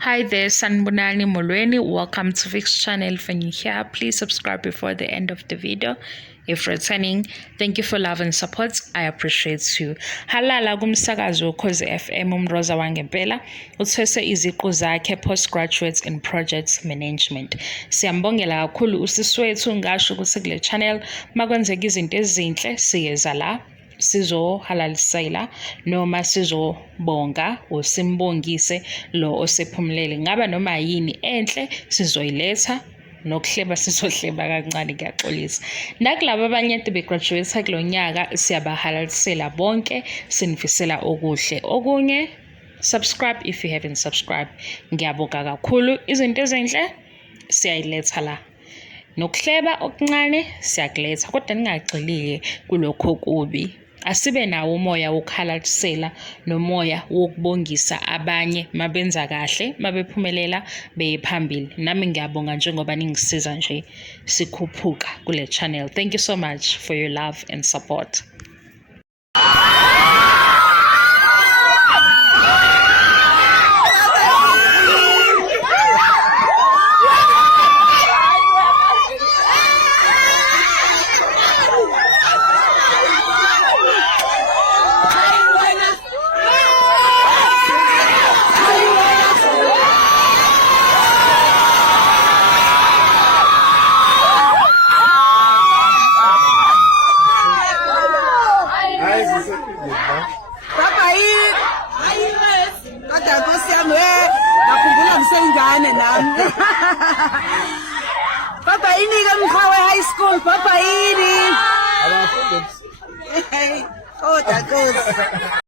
Hi there, Sanbonani Molweni. Welcome to Vic's channel. If you're here, please subscribe before the end of the video. If returning, thank you for love and support. I appreciate you. Halala Umsakazi Ukhozi FM Mroza Wangempela uthwese iziqu zakhe postgraduate in project management. Siyambongela kakhulu usisi wethu ngasho ukuthi kule channel makwenzeka izinto ezinhle siyeza la sizohalalisela noma sizobonga usimbongise lo osephumelele ngaba noma yini enhle sizoyiletha nokuhleba sizohleba kancane kuyaxolisa. Nakulabo abanye begraduate kulo nyaka siyabahalalisela bonke sinifisela okuhle. Okunye subscribe if you haven't subscribed. Ngiyabonga kakhulu izinto ezinhle siyayiletha la. Nokuhleba okuncane siyakuletha kodwa ningagxilile kulokho kubi. Asibe nawo umoya wokhalalisela nomoya wokubongisa abanye mabenza kahle mabephumelela beye phambili. Nami ngiyabonga njengoba ningisiza nje sikhuphuka kule channel. Thank you so much for your love and support. Papa ini kan Mkhawe High School, Papa ini. Oh, takut.